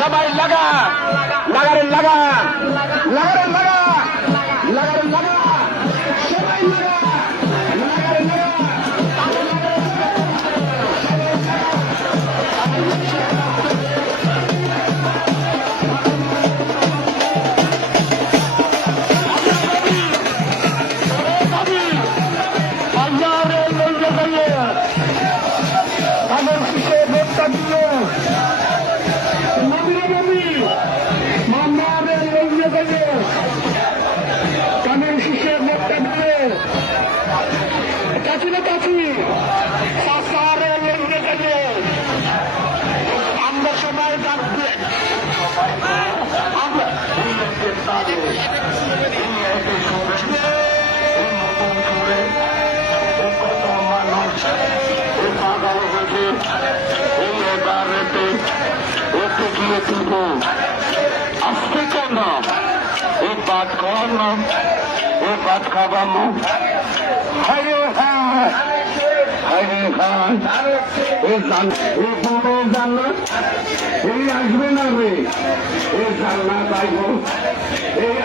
সবাই লাগা লাগারে লাগা লাগারে লাগা লাগারে লাগা সবাই লাগা লাগারে লাগা আমরা সবাই ডাকবে আজকে কেন এই ভাত খাওয়ানো এই ভাত খাওয়ানো হরে হ্যাঁ হরে হ্যাঁ এই পুরো জান্নাত এই আসবে না রে এই জান্নাত আইব এই